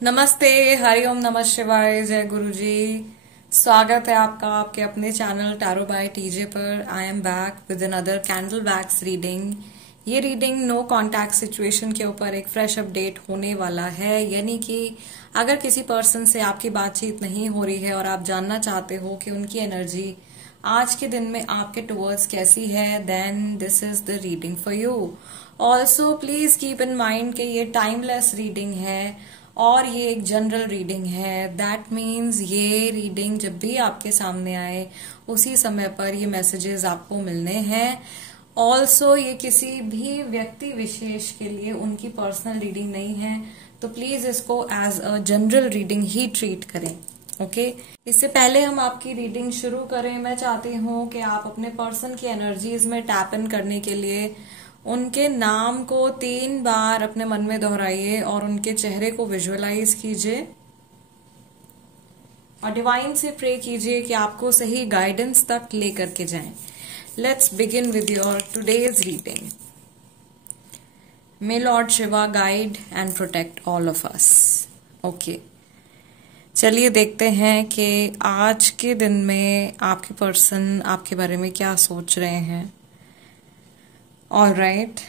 नमस्ते, हरिओम, नमः शिवाय, जय गुरु जी। स्वागत है आपका आपके अपने चैनल टैरो बाय टीजे पर। I am back with another candle wax reading. ये रीडिंग नो कॉन्टैक्ट सिचुएशन के ऊपर एक फ्रेश अपडेट होने वाला है, यानी कि अगर किसी पर्सन से आपकी बातचीत नहीं हो रही है और आप जानना चाहते हो कि उनकी एनर्जी आज के दिन में आपके टुवर्ड्स कैसी है, then this is the reading for you. Also please keep in mind कि ये टाइमलेस रीडिंग है और ये एक जनरल रीडिंग है। दैट मीन्स ये रीडिंग जब भी आपके सामने आए उसी समय पर ये मैसेजेस आपको मिलने हैं। ऑल्सो ये किसी भी व्यक्ति विशेष के लिए उनकी पर्सनल रीडिंग नहीं है, तो प्लीज इसको एज अ जनरल रीडिंग ही ट्रीट करें। ओके इससे पहले हम आपकी रीडिंग शुरू करें, मैं चाहती हूँ कि आप अपने पर्सन की एनर्जीज में टैप इन करने के लिए उनके नाम को 3 बार अपने मन में दोहराइए और उनके चेहरे को विजुअलाइज कीजिए और डिवाइन से प्रे कीजिए कि आपको सही गाइडेंस तक लेकर के जाएं। Let's begin with your today's reading. My lord Shiva guide and protect all of us. Okay, चलिए देखते हैं कि आज के दिन में आपके पर्सन आपके बारे में क्या सोच रहे हैं। ऑलराइट,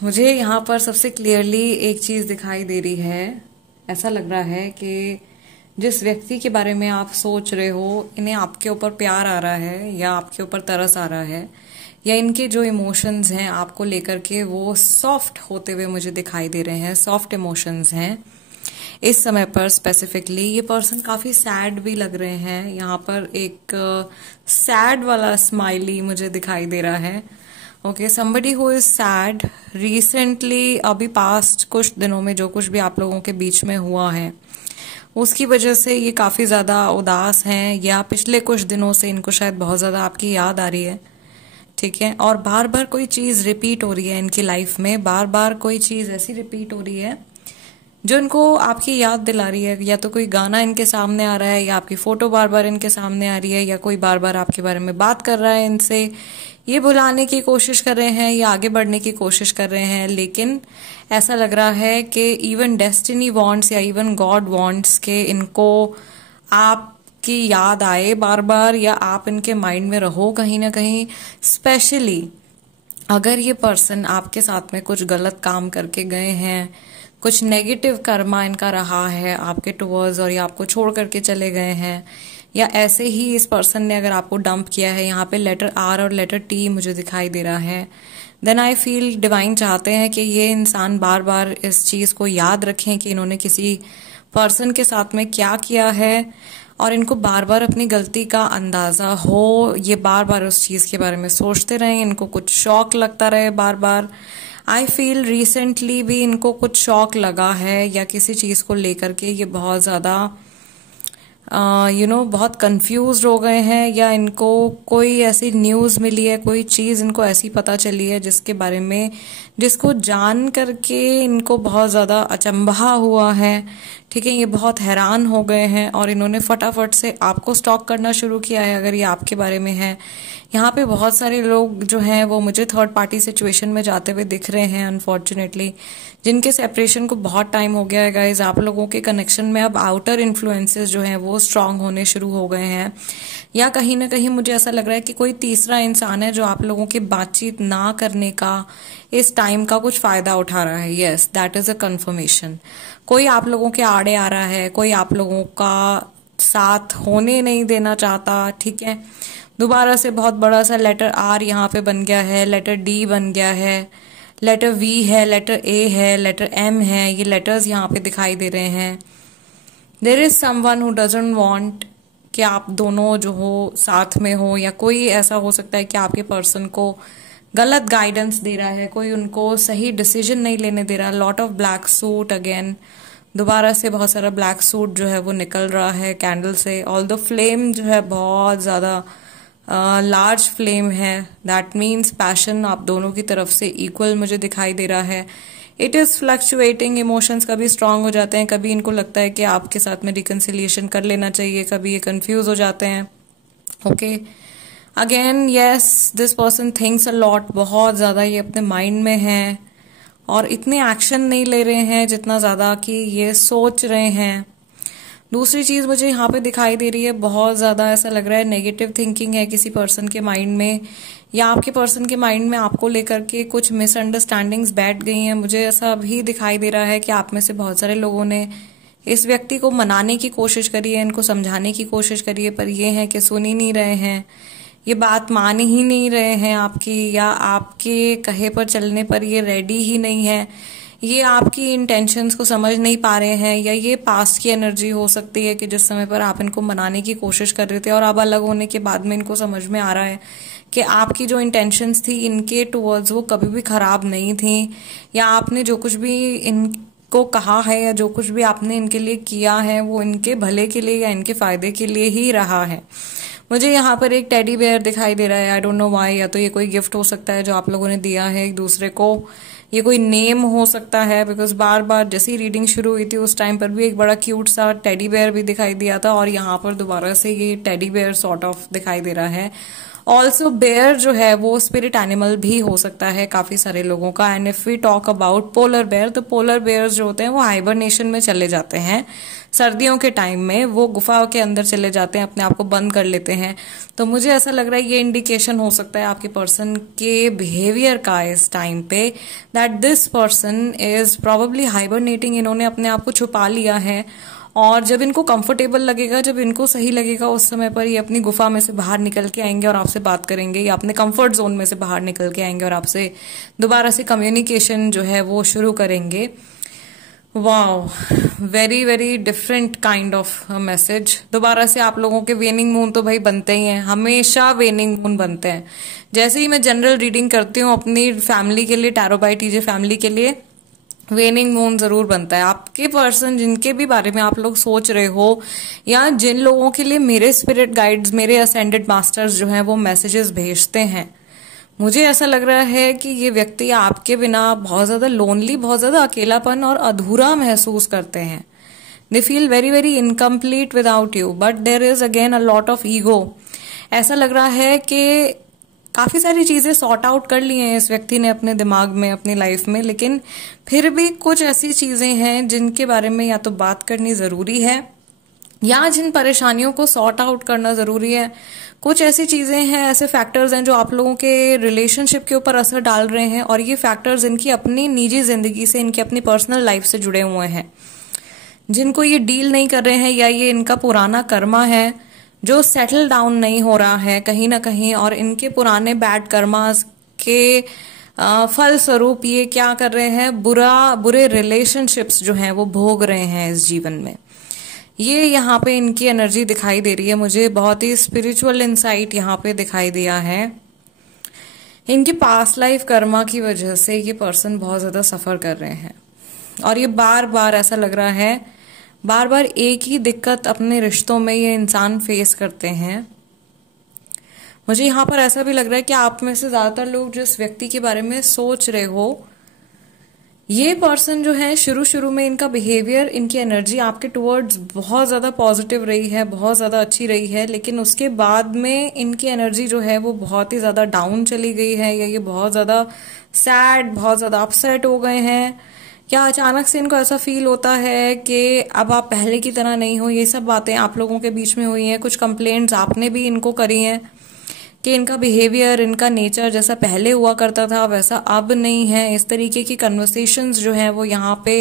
मुझे यहाँ पर सबसे क्लियरली एक चीज दिखाई दे रही है। ऐसा लग रहा है कि जिस व्यक्ति के बारे में आप सोच रहे हो, इन्हें आपके ऊपर प्यार आ रहा है या आपके ऊपर तरस आ रहा है, या इनके जो इमोशंस हैं आपको लेकर के वो सॉफ्ट होते हुए मुझे दिखाई दे रहे हैं। सॉफ्ट इमोशंस हैं इस समय पर। स्पेसिफिकली ये पर्सन काफी सैड भी लग रहे हैं। यहाँ पर एक सैड वाला स्माइली मुझे दिखाई दे रहा है। Okay, somebody who is sad recently, अभी पास्ट कुछ दिनों में जो कुछ भी आप लोगों के बीच में हुआ है उसकी वजह से ये काफी ज्यादा उदास हैं, या पिछले कुछ दिनों से इनको शायद बहुत ज्यादा आपकी याद आ रही है। ठीक है, और बार बार कोई चीज रिपीट हो रही है इनकी लाइफ में। बार बार कोई चीज ऐसी रिपीट हो रही है जो इनको आपकी याद दिला रही है। या तो कोई गाना इनके सामने आ रहा है, या आपकी फोटो बार बार इनके सामने आ रही है, या कोई बार बार आपके बारे में बात कर रहा है इनसे। ये भुलाने की कोशिश कर रहे हैं या आगे बढ़ने की कोशिश कर रहे हैं, लेकिन ऐसा लग रहा है कि इवन डेस्टिनी वांट्स या इवन गॉड वांट्स के इनको आपकी याद आए बार बार, या आप इनके माइंड में रहो कहीं ना कहीं। स्पेशली अगर ये पर्सन आपके साथ में कुछ गलत काम करके गए हैं, कुछ नेगेटिव कर्मा इनका रहा है आपके टुवर्ड्स, और ये आपको छोड़ करके चले गए हैं, या ऐसे ही इस पर्सन ने अगर आपको डंप किया है। यहाँ पे लेटर आर और लेटर टी मुझे दिखाई दे रहा है। देन आई फील डिवाइन चाहते हैं कि ये इंसान बार बार इस चीज को याद रखें कि इन्होंने किसी पर्सन के साथ में क्या किया है, और इनको बार बार अपनी गलती का अंदाजा हो। ये बार बार उस चीज के बारे में सोचते रहें, इनको कुछ शौक लगता रहे बार बार। आई फील रिसेंटली भी इनको कुछ शौक लगा है, या किसी चीज को लेकर के ये बहुत ज्यादा बहुत कंफ्यूज हो गए हैं, या इनको कोई ऐसी न्यूज मिली है, कोई चीज इनको ऐसी पता चली है जिसके बारे में, जिसको जान करके इनको बहुत ज्यादा अचंभा हुआ है। ठीक है, ये बहुत हैरान हो गए हैं और इन्होंने फटाफट से आपको स्टॉक करना शुरू किया है अगर ये आपके बारे में है। यहाँ पे बहुत सारे लोग जो हैं वो मुझे थर्ड पार्टी सिचुएशन में जाते हुए दिख रहे हैं अनफॉर्चुनेटली, जिनके सेपरेशन को बहुत टाइम हो गया है गाइज। आप लोगों के कनेक्शन में अब आउटर इन्फ्लुएंसेस जो हैं वो स्ट्रांग होने शुरू हो गए हैं, या कहीं ना कहीं मुझे ऐसा लग रहा है कि कोई तीसरा इंसान है जो आप लोगों की बातचीत ना करने का, इस टाइम का कुछ फायदा उठा रहा है। Yes, that is a confirmation. कोई आप लोगों के आड़े आ रहा है, कोई आप लोगों का साथ होने नहीं देना चाहता। ठीक है, दोबारा से बहुत बड़ा सा लेटर आर यहाँ पे बन गया है, लेटर डी बन गया है, लेटर वी है, लेटर ए है, लेटर एम है। ये लेटर्स यहाँ पे दिखाई दे रहे हैं। There is someone who doesn't want कि आप दोनों जो हो साथ में हो, या कोई ऐसा हो सकता है कि आपके पर्सन को गलत गाइडेंस दे रहा है, कोई उनको सही डिसीजन नहीं लेने दे रहा। Lot of black suit, again दोबारा से बहुत सारा ब्लैक सूट जो है वो निकल रहा है कैंडल से। ऑल द फ्लेम जो है बहुत ज्यादा लार्ज फ्लेम है। दैट मीन्स पैशन आप दोनों की तरफ से इक्वल मुझे दिखाई दे रहा है। इट इज फ्लक्चुएटिंग, इमोशंस कभी स्ट्रांग हो जाते हैं, कभी इनको लगता है कि आपके साथ में रिकंसिलिएशन कर लेना चाहिए, कभी ये कंफ्यूज हो जाते हैं। Okay, again yes, this person thinks a lot, बहुत ज्यादा ये अपने माइंड में है। और इतने एक्शन नहीं ले रहे हैं जितना ज्यादा कि ये सोच रहे हैं। दूसरी चीज मुझे यहाँ पे दिखाई दे रही है, बहुत ज्यादा ऐसा लग रहा है नेगेटिव थिंकिंग है किसी पर्सन के माइंड में, या आपके पर्सन के माइंड में आपको लेकर के कुछ मिसअंडरस्टैंडिंग्स बैठ गई हैं। मुझे ऐसा भी दिखाई दे रहा है कि आप में से बहुत सारे लोगों ने इस व्यक्ति को मनाने की कोशिश करी है, इनको समझाने की कोशिश करी है, पर ये है कि सुन ही नहीं रहे हैं, ये बात मान ही नहीं रहे हैं आपकी, या आपके कहे पर चलने पर ये रेडी ही नहीं है, ये आपकी इंटेंशंस को समझ नहीं पा रहे हैं, या ये पास्ट की एनर्जी हो सकती है कि जिस समय पर आप इनको मनाने की कोशिश कर रहे थे और अब अलग होने के बाद में इनको समझ में आ रहा है कि आपकी जो इंटेंशंस थी इनके टुवर्ड्स वो कभी भी खराब नहीं थी, या आपने जो कुछ भी इनको कहा है या जो कुछ भी आपने इनके लिए किया है वो इनके भले के लिए या इनके फायदे के लिए ही रहा है। मुझे यहाँ पर एक टेडी बेयर दिखाई दे रहा है, आई डोंट नो व्हाई, या तो ये कोई गिफ्ट हो सकता है जो आप लोगों ने दिया है एक दूसरे को, ये कोई नेम हो सकता है, बिकॉज बार बार जैसी रीडिंग शुरू हुई थी उस टाइम पर भी एक बड़ा क्यूट सा टेडी बेयर भी दिखाई दिया था, और यहाँ पर दोबारा से ये टेडी बेयर सॉर्ट ऑफ दिखाई दे रहा है। ऑल्सो बेयर जो है वो स्पिरिट एनिमल भी हो सकता है काफी सारे लोगों का। And if we talk about polar bear, तो पोलर बेयर्स जो होते हैं वो हाइबरनेशन में चले जाते हैं सर्दियों के टाइम में, वो गुफा के अंदर चले जाते हैं, अपने आप को बंद कर लेते हैं। तो मुझे ऐसा लग रहा है ये इंडिकेशन हो सकता है आपके पर्सन के बिहेवियर का इस टाइम पे, that this person is probably hibernating, इन्होंने अपने आप को छुपा लिया है, और जब इनको कंफर्टेबल लगेगा, जब इनको सही लगेगा, उस समय पर ये अपनी गुफा में से बाहर निकल के आएंगे और आपसे बात करेंगे, या अपने कंफर्ट जोन में से बाहर निकल के आएंगे और आपसे दोबारा से कम्युनिकेशन जो है वो शुरू करेंगे। Wow, very very different kind of message. दोबारा से आप लोगों के वेनिंग मून तो भाई बनते ही हैं, हमेशा वेनिंग मून बनते हैं। जैसे ही मैं जनरल रीडिंग करती हूँ अपनी फैमिली के लिए, टैरो बाय टीजे फैमिली के लिए, वेनिंग मून जरूर बनता है। आपके पर्सन जिनके भी बारे में आप लोग सोच रहे हो, या जिन लोगों के लिए मेरे स्पिरिट गाइड्स, मेरे असेंडेड मास्टर्स जो हैं वो मैसेजेस भेजते हैं, मुझे ऐसा लग रहा है कि ये व्यक्ति आपके बिना बहुत ज्यादा लोनली, बहुत ज्यादा अकेलापन और अधूरा महसूस करते हैं। They feel very very incomplete without you, but there is again a lot of ego. ऐसा लग रहा है कि काफी सारी चीजें सॉर्ट आउट कर ली हैं इस व्यक्ति ने अपने दिमाग में, अपनी लाइफ में, लेकिन फिर भी कुछ ऐसी चीजें हैं जिनके बारे में या तो बात करनी जरूरी है, या जिन परेशानियों को सॉर्ट आउट करना जरूरी है। कुछ ऐसी चीजें हैं, ऐसे फैक्टर्स हैं जो आप लोगों के रिलेशनशिप के ऊपर असर डाल रहे हैं, और ये फैक्टर्स इनकी अपनी निजी जिंदगी से, इनकी अपनी पर्सनल लाइफ से जुड़े हुए हैं, जिनको ये डील नहीं कर रहे हैं, या ये इनका पुराना कर्मा है जो सेटल डाउन नहीं हो रहा है कहीं ना कहीं, और इनके पुराने बैड कर्मास के फल स्वरूप ये क्या कर रहे हैं, बुरे रिलेशनशिप्स जो हैं वो भोग रहे हैं इस जीवन में। ये यहाँ पे इनकी एनर्जी दिखाई दे रही है। मुझे बहुत ही स्पिरिचुअल इंसाइट यहाँ पे दिखाई दिया है। इनके पास्ट लाइफ कर्मा की वजह से ये पर्सन बहुत ज्यादा सफर कर रहे हैं, और ये बार बार ऐसा लग रहा है, बार बार एक ही दिक्कत अपने रिश्तों में ये इंसान फेस करते हैं। मुझे यहाँ पर ऐसा भी लग रहा है कि आप में से ज्यादातर लोग जिस व्यक्ति के बारे में सोच रहे हो, ये पर्सन जो है शुरू शुरू में इनका बिहेवियर, इनकी एनर्जी आपके टुवर्ड्स बहुत ज्यादा पॉजिटिव रही है, बहुत ज्यादा अच्छी रही है, लेकिन उसके बाद में इनकी एनर्जी जो है वो बहुत ही ज्यादा डाउन चली गई है, या ये बहुत ज्यादा सैड, बहुत ज्यादा अपसेट हो गए हैं, या अचानक से इनको ऐसा फील होता है कि अब आप पहले की तरह नहीं हो। ये सब बातें आप लोगों के बीच में हुई हैं, कुछ कंप्लेंट्स आपने भी इनको करी हैं कि इनका बिहेवियर, इनका नेचर जैसा पहले हुआ करता था वैसा अब नहीं है। इस तरीके की कन्वर्सेशंस जो हैं वो यहाँ पे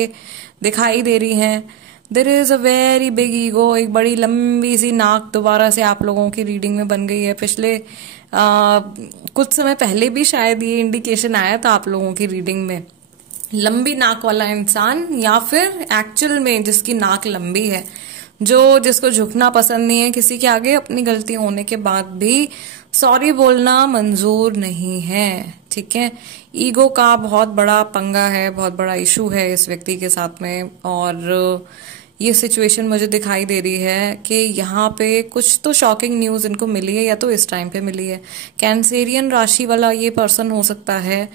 दिखाई दे रही हैं। There is a very big ego, एक बड़ी लंबी सी नाक दोबारा से आप लोगों की रीडिंग में बन गई है। पिछले कुछ समय पहले भी शायद ये इंडिकेशन आया था आप लोगों की रीडिंग में, लंबी नाक वाला इंसान, या फिर एक्चुअल में जिसकी नाक लंबी है, जिसको झुकना पसंद नहीं है किसी के आगे, अपनी गलती होने के बाद भी सॉरी बोलना मंजूर नहीं है। ठीक है, ईगो का बहुत बड़ा पंगा है, बहुत बड़ा इशू है इस व्यक्ति के साथ में, और ये सिचुएशन मुझे दिखाई दे रही है कि यहाँ पे कुछ तो शॉकिंग न्यूज इनको मिली है, या तो इस टाइम पे मिली है। कैंसेरियन राशि वाला ये पर्सन हो सकता है,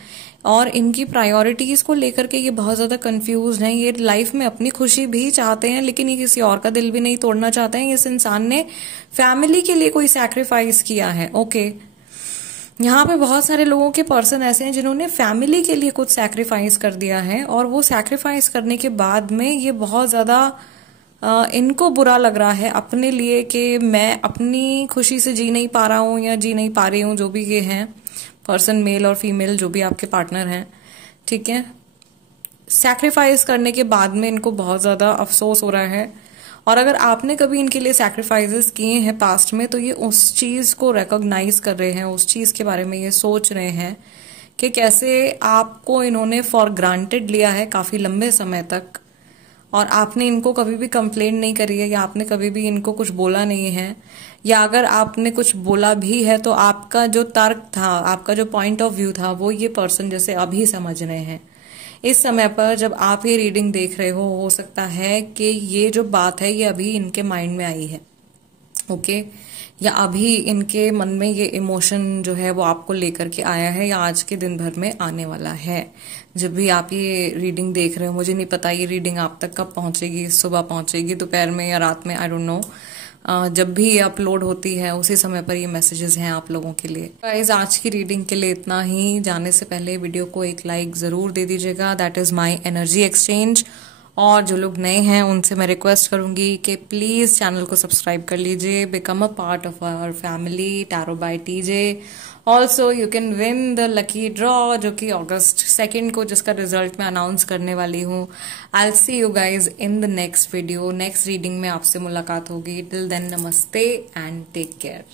और इनकी प्रायोरिटीज को लेकर के ये बहुत ज्यादा कंफ्यूज हैं। ये लाइफ में अपनी खुशी भी चाहते हैं, लेकिन ये किसी और का दिल भी नहीं तोड़ना चाहते हैं। इस इंसान ने फैमिली के लिए कोई सैक्रिफाइस किया है, ओके, यहाँ पे बहुत सारे लोगों के पर्सन ऐसे हैं जिन्होंने फैमिली के लिए कुछ सैक्रिफाइस कर दिया है, और वो सैक्रिफाइस करने के बाद में ये बहुत ज्यादा इनको बुरा लग रहा है अपने लिए कि मैं अपनी खुशी से जी नहीं पा रहा हूँ या जी नहीं पा रही हूँ, जो भी ये हैं पर्सन, मेल और फीमेल, जो भी आपके पार्टनर हैं, ठीक है। सैक्रिफाइस करने के बाद में इनको बहुत ज्यादा अफसोस हो रहा है, और अगर आपने कभी इनके लिए सैक्रिफाइसेस किए हैं पास्ट में, तो ये उस चीज को रिकॉग्नाइज कर रहे हैं, उस चीज के बारे में ये सोच रहे हैं कि कैसे आपको इन्होंने फॉर ग्रांटेड लिया है काफी लंबे समय तक, और आपने इनको कभी भी कंप्लेन नहीं करी है, या आपने कभी भी इनको कुछ बोला नहीं है, या अगर आपने कुछ बोला भी है तो आपका जो तर्क था, आपका जो पॉइंट ऑफ व्यू था, वो ये पर्सन जैसे अभी समझ रहे हैं। इस समय पर जब आप ये रीडिंग देख रहे हो सकता है कि ये जो बात है ये अभी इनके माइंड में आई है, ओके, या अभी इनके मन में ये इमोशन जो है वो आपको लेकर के आया है, या आज के दिन भर में आने वाला है। जब भी आप ये रीडिंग देख रहे हो, मुझे नहीं पता ये रीडिंग आप तक कब पहुंचेगी, सुबह पहुंचेगी, दोपहर में या रात में, आई डोंट नो। जब भी ये अपलोड होती है उसी समय पर ये मैसेजेस हैं आप लोगों के लिए। गाइस, आज की रीडिंग के लिए इतना ही। जाने से पहले वीडियो को एक लाइक जरूर दे दीजिएगा, that is my energy exchange. और जो लोग नए हैं उनसे मैं रिक्वेस्ट करूंगी कि प्लीज चैनल को सब्सक्राइब कर लीजिए, become a part of our family tarot by TJ. Also you can win the lucky draw, जो कि अगस्त 2 को, जिसका रिजल्ट मैं अनाउंस करने वाली हूँ। I will see you guys in the next video, next reading में आपसे मुलाकात होगी। टिल देन, नमस्ते एंड टेक केयर।